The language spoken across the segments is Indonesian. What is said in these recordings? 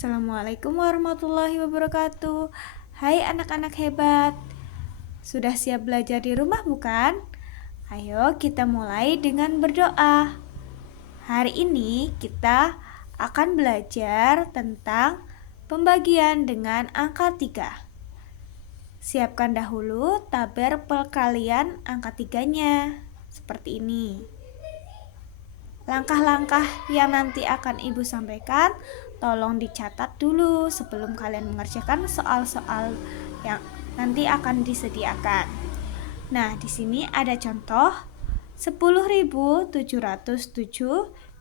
Assalamualaikum warahmatullahi wabarakatuh. Hai anak-anak hebat. Sudah siap belajar di rumah bukan? Ayo kita mulai dengan berdoa. Hari ini kita akan belajar tentang pembagian dengan angka 3. Siapkan dahulu tabel perkalian angka 3-nya. Seperti ini. Langkah-langkah yang nanti akan Ibu sampaikan, tolong dicatat dulu sebelum kalian mengerjakan soal-soal yang nanti akan disediakan. Nah, di sini ada contoh 10.707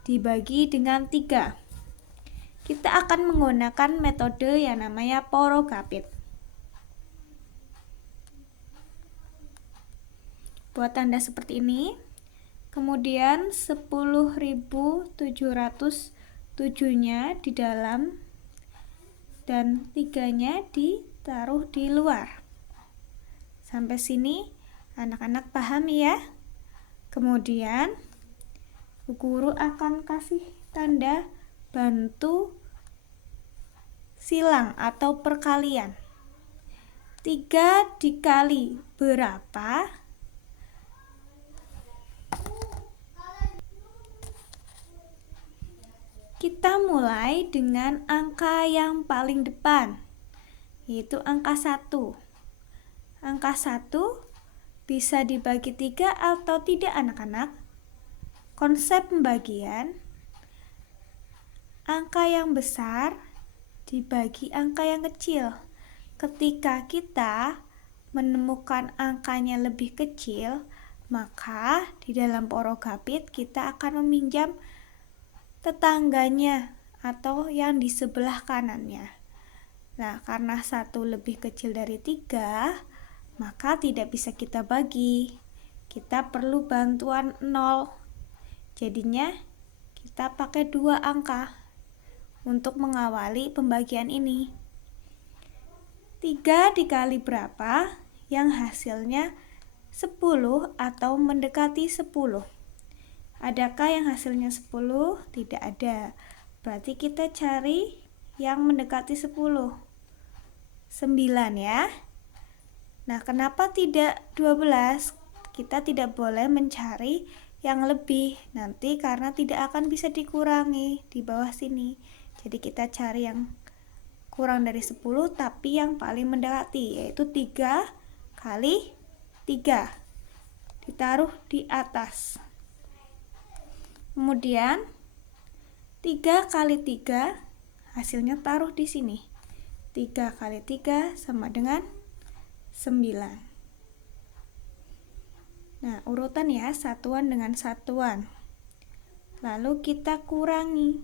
dibagi dengan 3. Kita akan menggunakan metode yang namanya porogapit. Buat tanda seperti ini. Kemudian 10.707-nya di dalam dan 3-nya ditaruh di luar. Sampai sini anak-anak paham ya? Kemudian guru akan kasih tanda bantu silang atau perkalian. 3 dikali berapa? Kita mulai dengan angka yang paling depan, yaitu angka 1. Angka 1 bisa dibagi 3 atau tidak anak-anak? Konsep pembagian, angka yang besar dibagi angka yang kecil. Ketika kita menemukan angkanya lebih kecil, maka di dalam porogapit kita akan meminjam tetangganya atau yang di sebelah kanannya. Nah, karena 1 lebih kecil dari 3, maka tidak bisa kita bagi. Kita perlu bantuan 0. Jadinya kita pakai 2 angka untuk mengawali pembagian ini. 3 dikali berapa? Yang hasilnya 10 atau mendekati 10. Adakah yang hasilnya 10? Tidak ada. Berarti kita cari yang mendekati 10. 9 ya. Nah, kenapa tidak 12? Kita tidak boleh mencari yang lebih. Nanti karena tidak akan bisa dikurangi di bawah sini. Jadi kita cari yang kurang dari 10 tapi yang paling mendekati, yaitu 3 kali 3. Ditaruh di atas. Kemudian 3 kali 3 hasilnya taruh di sini. 3 kali 3 sama dengan 9. Nah, urutan ya, satuan dengan satuan. Lalu kita kurangi.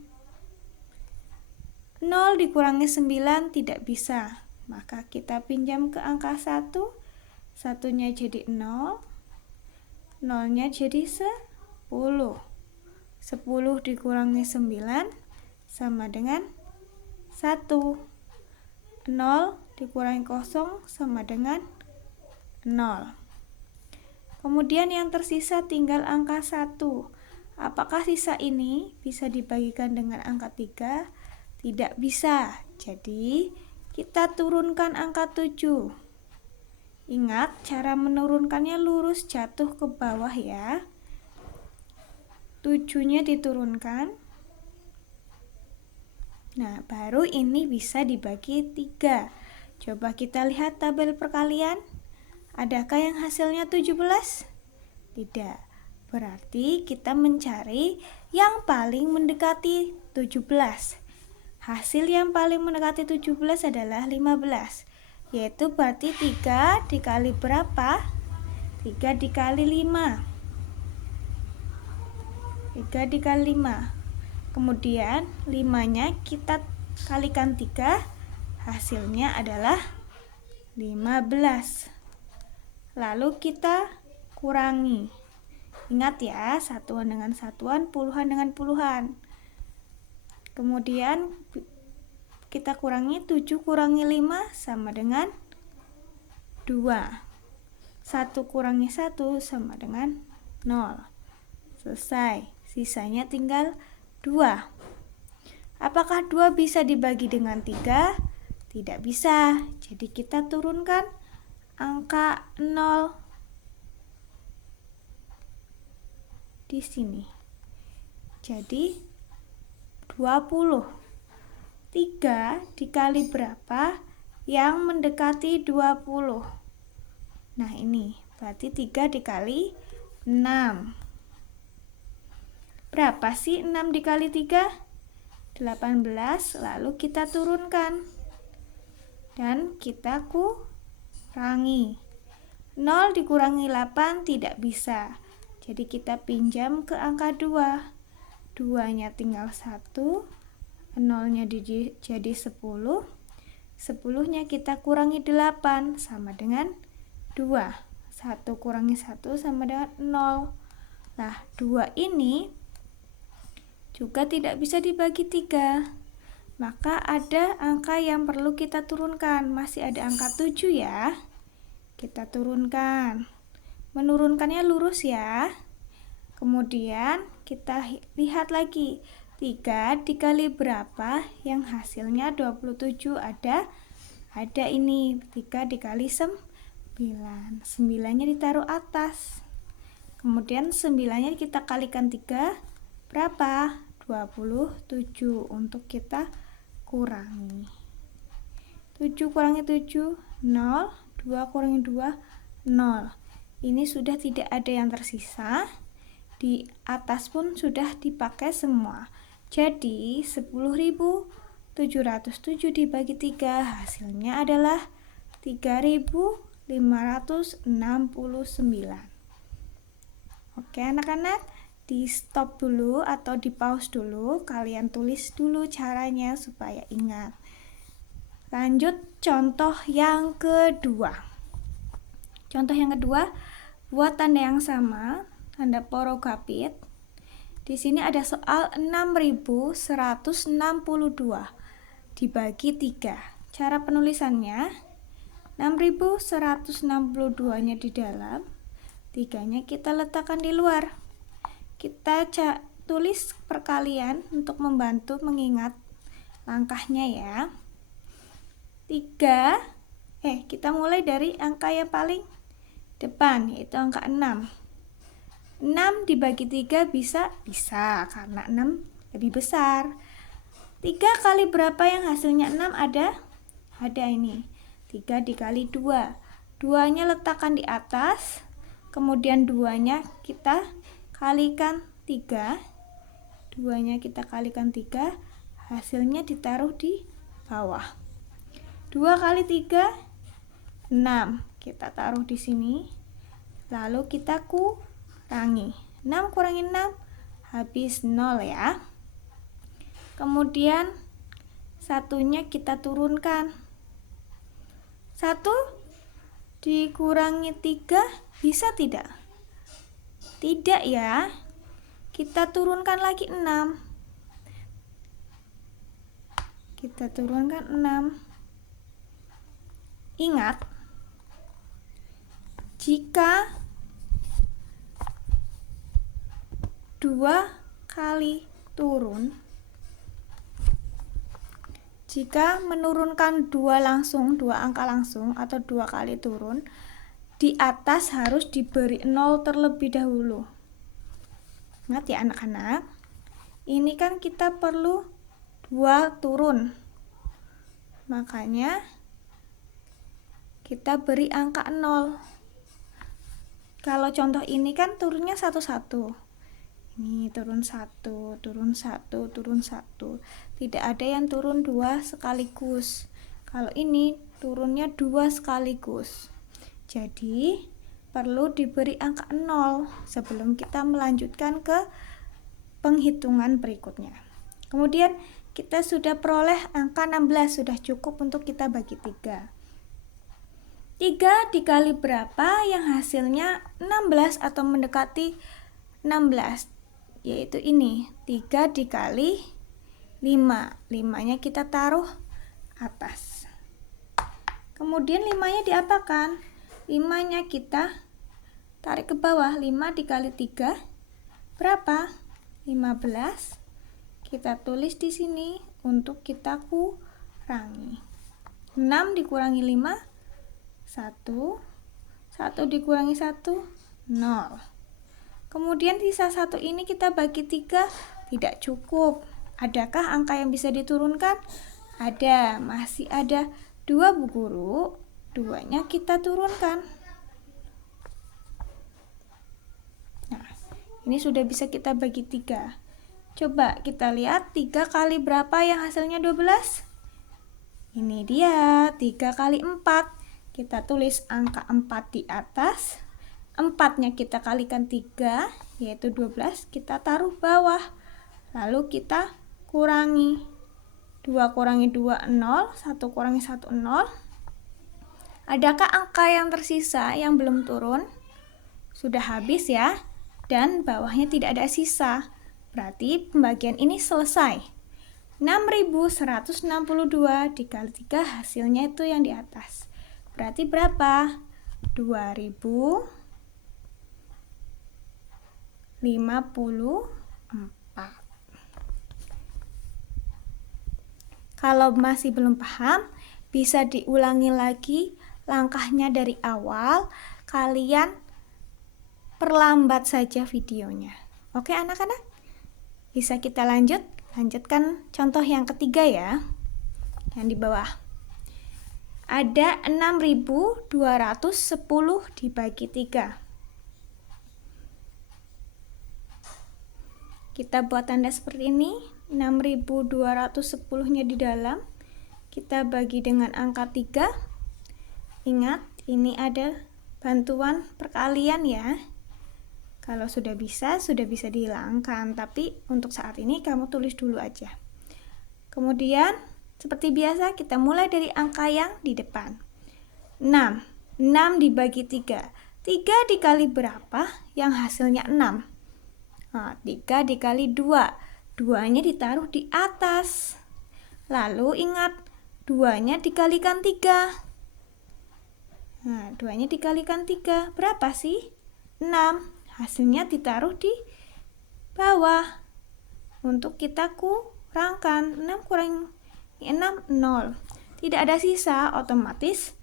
0 dikurangi 9 tidak bisa. Maka kita pinjam ke angka 1. Satunya jadi 0. 0-nya jadi 10. 10 dikurangi 9 sama dengan 1. 0 dikurangi 0 sama dengan 0. Kemudian yang tersisa tinggal angka 1. Apakah sisa ini bisa dibagikan dengan angka 3? Tidak bisa. Jadi kita turunkan angka 7. Ingat, cara menurunkannya lurus jatuh ke bawah ya. 7-nya diturunkan. Nah, baru ini bisa dibagi 3. Coba kita lihat tabel perkalian. Adakah yang hasilnya 17? Tidak. Berarti kita mencari yang paling mendekati 17. Hasil yang paling mendekati 17 adalah 15. Yaitu berarti 3 dikali berapa? 3 dikali 5. 3 dikali 5. Kemudian 5-nya kita kalikan 3, hasilnya adalah 15. Lalu kita kurangi. Ingat ya, satuan dengan satuan, puluhan dengan puluhan. Kemudian kita kurangi 7 kurangi 5 sama dengan 2. 1 kurangi 1 sama dengan 0. Selesai. Sisanya tinggal 2. Apakah 2 bisa dibagi dengan 3? Tidak bisa. Jadi kita turunkan angka 0 di sini. Jadi 20. 3 dikali berapa yang mendekati 20? Nah, ini berarti 3 dikali 6. Berapa sih 6 dikali 3? 18. Lalu kita turunkan dan kita kurangi. 0 dikurangi 8 tidak bisa. Jadi kita pinjam ke angka 2. 2-nya tinggal 1. 0-nya jadi 10. 10-nya kita kurangi 8 sama dengan 2. 1 kurangi 1 sama dengan 0. Nah, 2 ini juga tidak bisa dibagi 3. Maka ada angka yang perlu kita turunkan. Masih ada angka 7 ya. Kita turunkan. Menurunkannya lurus ya. Kemudian kita lihat lagi. 3 dikali berapa yang hasilnya 27? Ada ini. 3 dikali 9. 9-nya ditaruh atas. Kemudian 9-nya kita kalikan 3. Berapa? 27 untuk kita kurangi. 7 kurangi 7, 0. 2 kurangi 2, 0. Ini sudah tidak ada yang tersisa. Di atas pun sudah dipakai semua. Jadi 10.707 dibagi 3 hasilnya adalah 3.569. Oke anak-anak, di stop dulu atau di pause dulu, kalian tulis dulu caranya supaya ingat. Lanjut contoh yang kedua. Contoh yang kedua, buat tanda yang sama, tanda porogapit. Di sini ada soal 6.162 dibagi 3. Cara penulisannya, 6.162-nya di dalam, 3-nya kita letakkan di luar. Kita tulis perkalian untuk membantu mengingat langkahnya ya. 3, kita mulai dari angka yang paling depan, yaitu angka 6. 6 dibagi 3 bisa karena 6 lebih besar. 3 kali berapa yang hasilnya 6? Ada ini. 3 dikali 2. 2-nya letakkan di atas, kemudian 2-nya kita kalikan 3. 2-nya kita kalikan 3, hasilnya ditaruh di bawah. 2 kali 3, 6. Kita taruh di sini. Lalu kita kurangi. 6 kurangi 6, habis 0 ya. Kemudian 1-nya kita turunkan. 1 dikurangi 3 bisa tidak? Tidak ya. Kita turunkan lagi 6. Kita turunkan 6. Ingat, jika 2 kali turun, jika menurunkan 2 angka langsung atau 2 kali turun, di atas harus diberi 0 terlebih dahulu. Ingat ya anak-anak, ini kan kita perlu 2 turun, makanya kita beri angka 0. Kalau contoh ini kan turunnya satu-satu. Ini turun 1, turun 1, turun 1. Tidak ada yang turun 2 sekaligus. Kalau ini turunnya 2 sekaligus. Jadi perlu diberi angka 0 sebelum kita melanjutkan ke penghitungan berikutnya. Kemudian kita sudah peroleh angka 16, sudah cukup untuk kita bagi 3. 3 dikali berapa yang hasilnya 16 atau mendekati 16? Yaitu ini, 3 dikali 5. 5-nya kita taruh atas. Kemudian 5-nya diapakan? 5-nya kita tarik ke bawah. 5 dikali 3 berapa? 15. Kita tulis di sini untuk kita kurangi. 6 dikurangi 5, 1. 1 dikurangi 1, 0. Kemudian sisa 1 ini kita bagi 3, tidak cukup. Adakah angka yang bisa diturunkan? Ada, masih ada 2 Bu Guru. 2-nya kita turunkan. Nah, ini sudah bisa kita bagi 3. Coba kita lihat 3 kali berapa yang hasilnya 12? Ini dia, 3 kali 4. Kita tulis angka 4 di atas. 4-nya kita kalikan 3, yaitu 12. Kita taruh bawah. Lalu kita kurangi. 2 kurangi 2, 0. 1 kurangi 1, 0. Adakah angka yang tersisa yang belum turun? Sudah habis ya. Dan bawahnya tidak ada sisa. Berarti pembagian ini selesai. 6.162 dikali 3 hasilnya itu yang di atas. Berarti berapa? 2054. Kalau masih belum paham, bisa diulangi lagi langkahnya dari awal. Kalian perlambat saja videonya. Oke anak-anak? Bisa kita lanjutkan contoh yang ketiga ya, yang di bawah. Ada 6.210 dibagi 3. Kita buat tanda seperti ini. 6.210-nya di dalam. Kita bagi dengan angka 3. Ingat, ini ada bantuan perkalian ya. Kalau sudah bisa dihilangkan, tapi untuk saat ini kamu tulis dulu aja. Kemudian, seperti biasa kita mulai dari angka yang di depan. 6 dibagi 3. 3 dikali berapa? Yang hasilnya 6. Nah, 3 dikali 2. 2-nya ditaruh di atas. Lalu ingat, 2-nya dikalikan 3. Nah, 2-nya dikalikan 3. Berapa sih? 6. Hasilnya ditaruh di bawah. Untuk kita kurangkan. 6 kurangi 6, 0. Tidak ada sisa, otomatis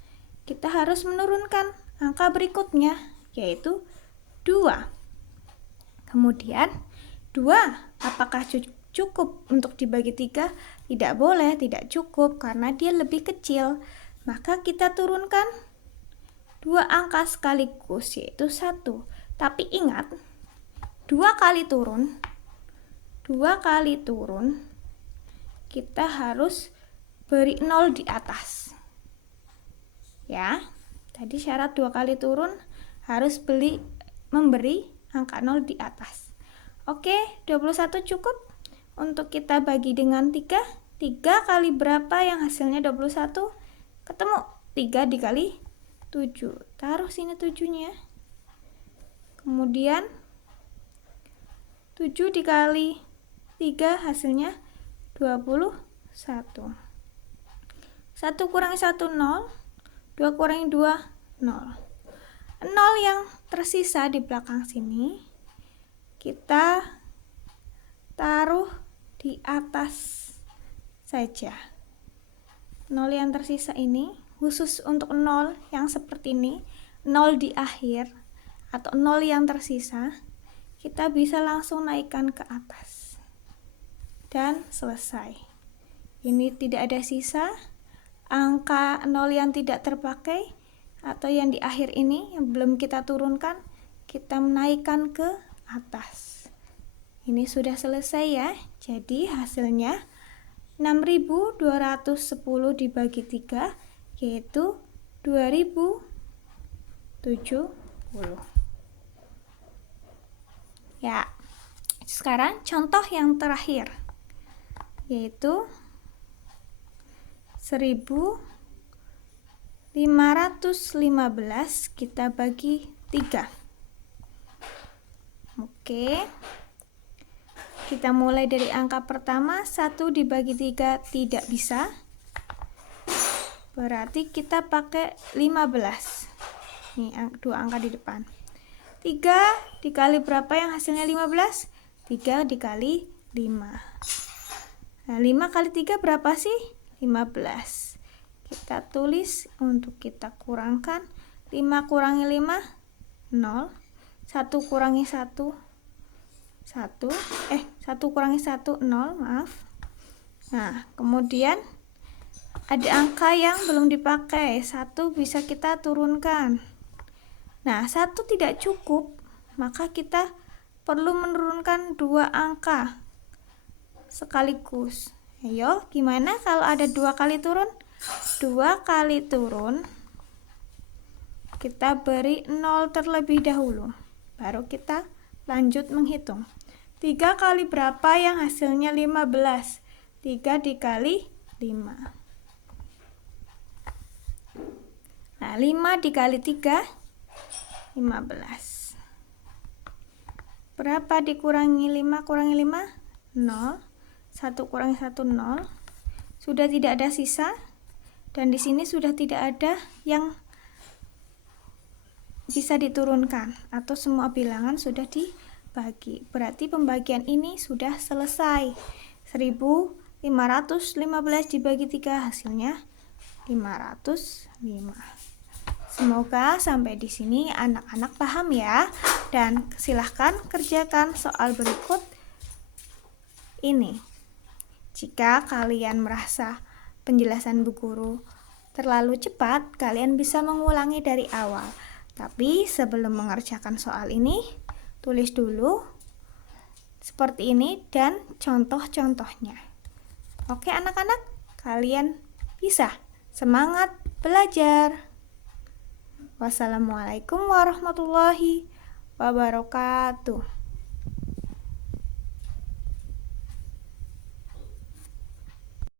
kita harus menurunkan angka berikutnya, yaitu 2. Kemudian 2, apakah cukup untuk dibagi 3? Tidak boleh, tidak cukup karena dia lebih kecil. Maka kita turunkan 2 angka sekaligus, yaitu 1. Tapi ingat, 2 kali turun, kita harus beri 0 di atas. Ya, tadi syarat 2 kali turun harus memberi angka 0 di atas. Oke, 21 cukup untuk kita bagi dengan 3. 3 kali berapa yang hasilnya 21? Ketemu, 3 dikali 7. Taruh sini 7-nya. Kemudian 7 dikali 3 hasilnya 21. 1 kurangi 1, 0. 2 kurangi 2, 0. 0 yang tersisa di belakang sini kita taruh di atas saja. 0 yang tersisa ini khusus untuk 0 yang seperti ini, 0 di akhir atau 0 yang tersisa, kita bisa langsung naikkan ke atas. Dan selesai. Ini tidak ada sisa. Angka 0 yang tidak terpakai atau yang di akhir ini yang belum kita turunkan, kita menaikkan ke atas. Ini sudah selesai ya. Jadi hasilnya 6.210 dibagi 3, yaitu 2070. Ya, sekarang contoh yang terakhir, yaitu 1.515 kita bagi 3. Oke, kita mulai dari angka pertama. 1 dibagi 3 tidak bisa, berarti kita pakai 15. Ini 2 angka di depan. 3 dikali berapa yang hasilnya 15? 3 dikali 5. Nah, 5 kali 3 berapa sih? 15. Kita tulis untuk kita kurangkan. 5 kurangi 5, 0. 1 kurangi 1, 1. 1 kurangi 1, 0, maaf. Nah, kemudian ada angka yang belum dipakai. 1 bisa kita turunkan. Nah, 1 tidak cukup, maka kita perlu menurunkan 2 angka sekaligus. Ayo, gimana kalau ada 2 kali turun? 2 kali turun, kita beri 0 terlebih dahulu. Baru kita lanjut menghitung. 3 kali berapa yang hasilnya 15? 3 dikali 5. Nah, 5 dikali 3, 15. Berapa dikurangi 5 kurangi 5? 0. 1 kurangi 1, 0. Sudah tidak ada sisa. Dan di sini sudah tidak ada yang bisa diturunkan atau semua bilangan sudah dibagi. Berarti pembagian ini sudah selesai. 1515 dibagi 3 hasilnya 505. Semoga sampai di sini anak-anak paham ya. Dan silahkan kerjakan soal berikut ini. Jika kalian merasa penjelasan Bu Guru terlalu cepat, kalian bisa mengulangi dari awal. Tapi sebelum mengerjakan soal ini, tulis dulu seperti ini dan contoh-contohnya. Oke anak-anak, kalian bisa. Semangat belajar. Wassalamualaikum warahmatullahi wabarakatuh.